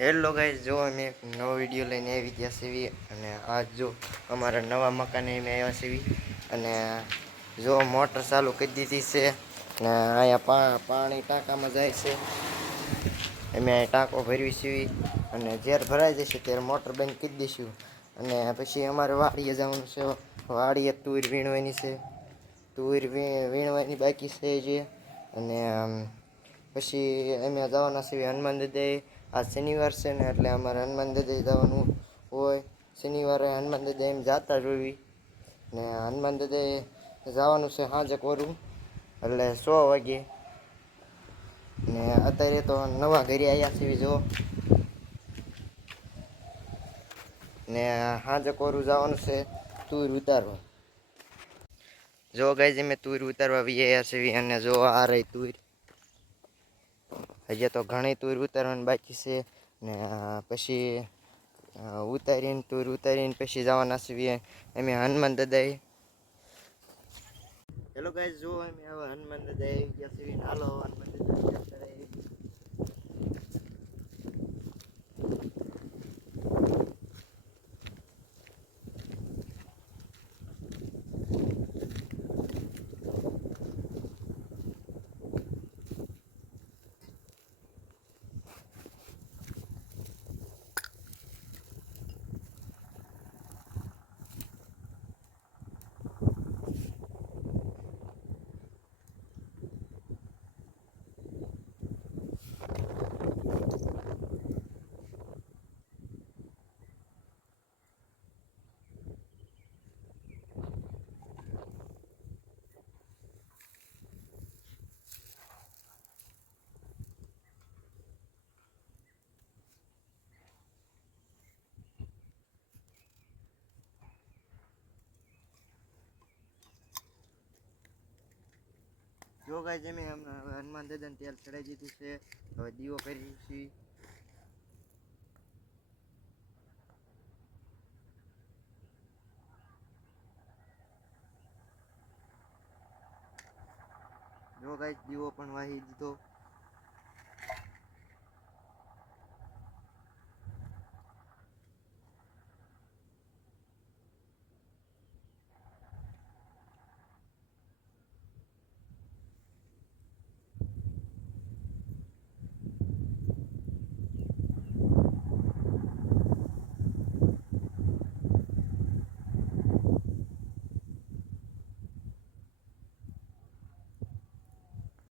Hello guys, જો અમે એક નવો વિડીયો લઈને આવી ગયા છીએ અને આજ જો અમારા નવા મકાને અમે આવ્યા છીએ અને જો મોટર ચાલુ કરી દીધી છે ને અહીંયા પાણી ટાંકામાં જાય છે. અમે ટાંકો ભરવી છીએ અને જ્યારે ભરાઈ જશે ત્યારે મોટર બંધ કરી દઈશું અને પછી અમારે વાડીએ જવાનું છે. વાડીએ તુર વીણવાની છે. તુર વીણવાની બાકી છે જે અને પછી અમે જવાના છીએ હનુમાન દાદાએ. આ શનિવાર છે ને એટલે અમારે હનુમાન દાદાએ જવાનું હોય. શનિવારે હનુમાન દાદા એમ જતા જ હોવી ને હનુમાન દાદાએ જવાનું છે સાંજે કોરું એટલે 100 વાગે. ને અત્યારે તો નવા ઘરે આવ્યા છીએ જો ને સાંજે કોરું જવાનું છે તુર ઉતારવા. જો ગાઈસ અમે તુર ઉતારવા આવ્યા છીએ અને જો આ રહી તુર. હજી તો ઘણી તુર ઉતારવાની બાકી છે ને પછી ઉતારીને તુર ઉતારીને પછી જવાના છીએ અમે હનુમાન દાદાએ. હેલો ગાઈસ, જો અમે હનુમાન દાદાએ આવી ગયા છીએ. હાલો હનુમાન દાદા. જો ગાઈસ અમે હનુમાન દાદાને તેલ ચડાવી દીધું છે. હવે દીવો કરી છીએ. જો ગાઈસ દીવો પણ વાહી દીધો.